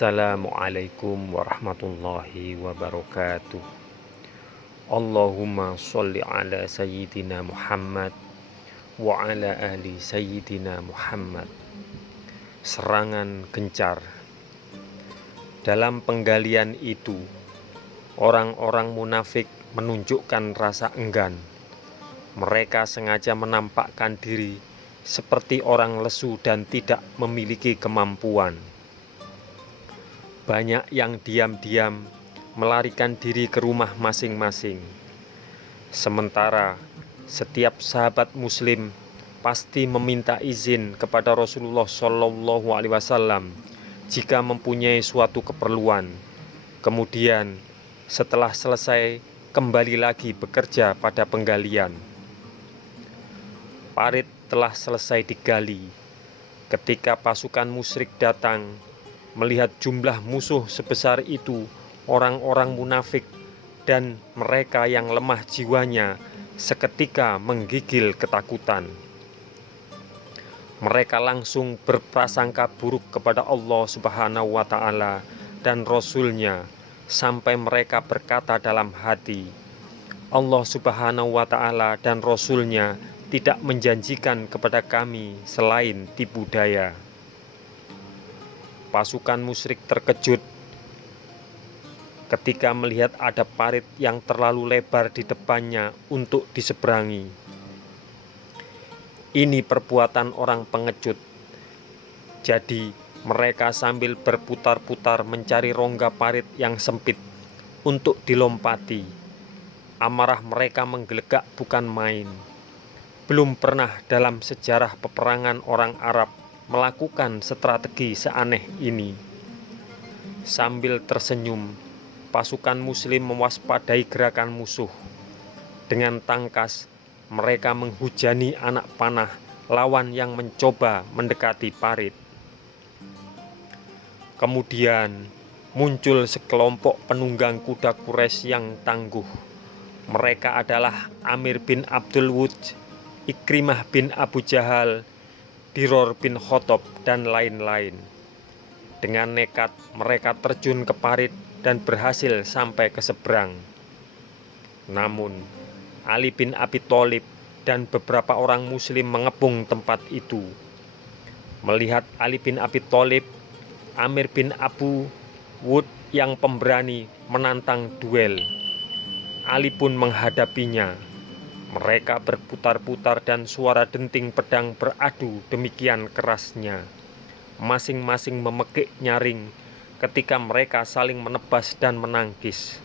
Assalamualaikum warahmatullahi wabarakatuh. Allahumma sholli ala sayyidina Muhammad wa ala ali sayyidina Muhammad. Serangan gencar. Dalam penggalian itu, orang-orang munafik menunjukkan rasa enggan. Mereka sengaja menampakkan diri seperti orang lesu dan tidak memiliki kemampuan. Banyak yang diam-diam melarikan diri ke rumah masing-masing. Sementara setiap sahabat muslim pasti meminta izin kepada Rasulullah Shallallahu Alaihi Wasallam jika mempunyai suatu keperluan. Kemudian setelah selesai kembali lagi bekerja pada penggalian. Parit telah selesai digali. Ketika pasukan musyrik datang, melihat jumlah musuh sebesar itu, orang-orang munafik dan mereka yang lemah jiwanya seketika menggigil ketakutan. Mereka langsung berprasangka buruk kepada Allah Subhanahu wa Ta'ala dan Rasul-Nya, sampai mereka berkata dalam hati, Allah Subhanahu wa Ta'ala dan Rasul-Nya tidak menjanjikan kepada kami selain tipu daya. Pasukan musyrik terkejut ketika melihat ada parit yang terlalu lebar di depannya untuk diseberangi. Ini perbuatan orang pengecut. Jadi mereka sambil berputar-putar mencari rongga parit yang sempit untuk dilompati. Amarah mereka menggelegak bukan main. Belum pernah dalam sejarah peperangan orang Arab melakukan strategi seaneh ini. Sambil tersenyum, pasukan muslim mewaspadai gerakan musuh. Dengan tangkas, mereka menghujani anak panah lawan yang mencoba mendekati parit. Kemudian muncul sekelompok penunggang kuda Quraisy yang tangguh. Mereka adalah Amir bin Abdul Wud, Ikrimah bin Abu Jahal, Diror bin Khattab, dan lain-lain. Dengan nekat mereka terjun ke parit dan berhasil sampai ke seberang. Namun Ali bin Abi Thalib dan beberapa orang muslim mengepung tempat itu. Melihat Ali bin Abi Thalib, Amir bin Abu Wud yang pemberani menantang duel, Ali pun menghadapinya. Mereka berputar-putar dan suara denting pedang beradu demikian kerasnya. Masing-masing memekik nyaring ketika mereka saling menebas dan menangkis.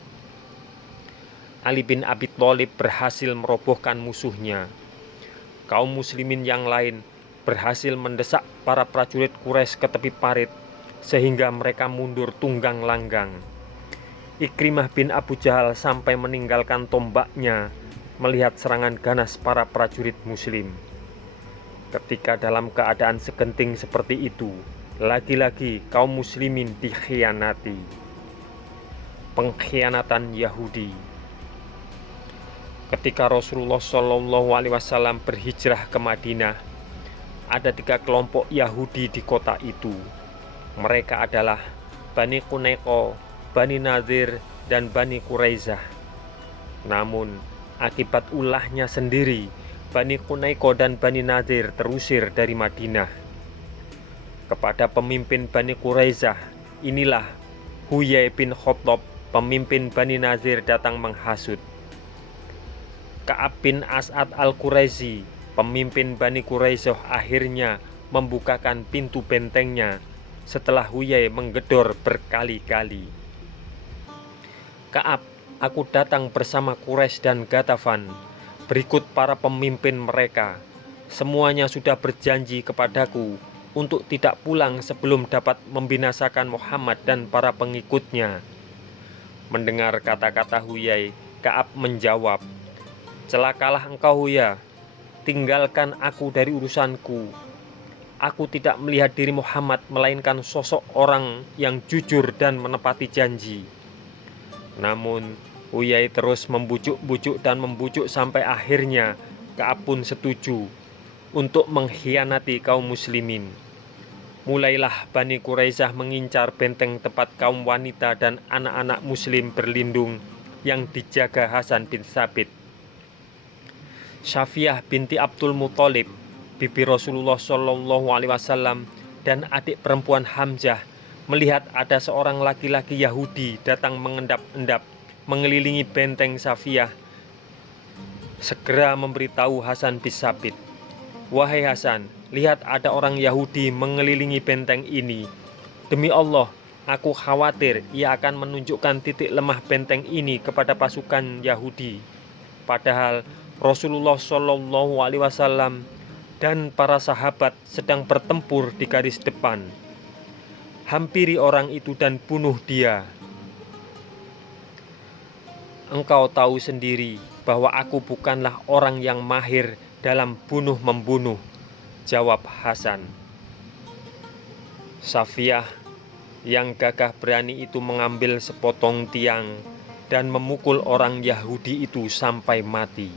Ali bin Abi Thalib berhasil merobohkan musuhnya. Kaum muslimin yang lain berhasil mendesak para prajurit Quraisy ke tepi parit sehingga mereka mundur tunggang langgang. Ikrimah bin Abu Jahal sampai meninggalkan tombaknya melihat serangan ganas para prajurit muslim. Ketika dalam keadaan segenting seperti itu, lagi-lagi kaum muslimin dikhianati. Pengkhianatan Yahudi. Ketika Rasulullah Shallallahu Alaihi Wasallam berhijrah ke Madinah, ada 3 kelompok Yahudi di kota itu. Mereka adalah Bani Qunayqa, Bani Nadir, dan Bani Quraizah. Namun akibat ulahnya sendiri, Bani Qunayqa dan Bani Nadir terusir dari Madinah. Kepada pemimpin Bani Quraizah, inilah Huyai bin Khattab, pemimpin Bani Nadir, datang menghasut. Ka'ab bin As'ad al-Quraisy, pemimpin Bani Quraizah, akhirnya membukakan pintu bentengnya setelah Huyai menggedor berkali-kali. Ka'ab, aku datang bersama Quraisy dan Ghatafan, berikut para pemimpin mereka. Semuanya sudah berjanji kepadaku untuk tidak pulang sebelum dapat membinasakan Muhammad dan para pengikutnya. Mendengar kata-kata Huyai, Ka'ab menjawab, celakalah engkau Huyai, tinggalkan aku dari urusanku. Aku tidak melihat diri Muhammad melainkan sosok orang yang jujur dan menepati janji. Namun Huyai terus membujuk-bujuk dan membujuk sampai akhirnya Ka'ab pun setuju untuk mengkhianati kaum muslimin. mulailah Bani Quraisyah mengincar benteng tempat kaum wanita dan anak-anak muslim berlindung yang dijaga Hasan bin Thabit. Safiyah binti Abdul Muthalib, bibi Rasulullah Shallallahu Alaihi Wasallam, dan adik perempuan Hamzah melihat ada seorang laki-laki Yahudi datang mengendap-endap mengelilingi benteng Safiyah. Segera memberitahu Hasan bin Thabit, "Wahai Hasan, lihat ada orang Yahudi mengelilingi benteng ini. Demi Allah, aku khawatir ia akan menunjukkan titik lemah benteng ini kepada pasukan Yahudi." Padahal Rasulullah Shallallahu Alaihi Wasallam dan para sahabat sedang bertempur di garis depan. Hampiri orang itu dan bunuh dia. Engkau tahu sendiri bahwa aku bukanlah orang yang mahir dalam bunuh-membunuh, jawab Hasan. Safiyah yang gagah berani itu mengambil sepotong tiang dan memukul orang Yahudi itu sampai mati.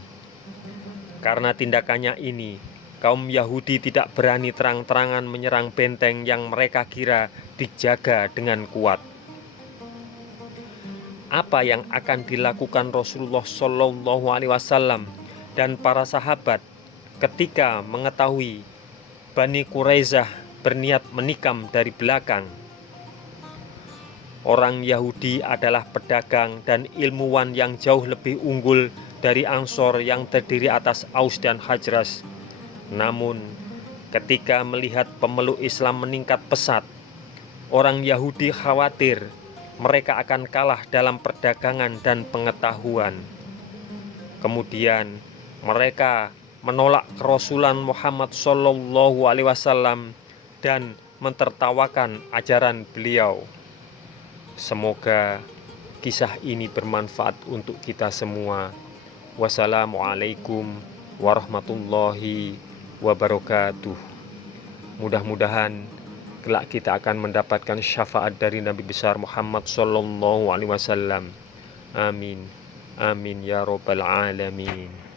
Karena tindakannya ini, kaum Yahudi tidak berani terang-terangan menyerang benteng yang mereka kira dijaga dengan kuat. Apa yang akan dilakukan Rasulullah Shallallahu Alaihi Wasallam dan para sahabat ketika mengetahui Bani Quraisyah berniat menikam dari belakang? Orang Yahudi adalah pedagang dan ilmuwan yang jauh lebih unggul dari Ansor yang terdiri atas Aus dan Khazraj. Namun, ketika melihat pemeluk Islam meningkat pesat, orang Yahudi khawatir mereka akan kalah dalam perdagangan dan pengetahuan. Kemudian mereka menolak kerasulan Muhammad Shallallahu Alaihi Wasallam dan mentertawakan ajaran beliau. Semoga kisah ini bermanfaat untuk kita semua. Wassalamualaikum warahmatullahi wabarakatuh. Mudah-mudahan kelak kita akan mendapatkan syafaat dari Nabi besar Muhammad Sallallahu Alaihi Wasallam. Amin. Amin ya Rabbal Alamin.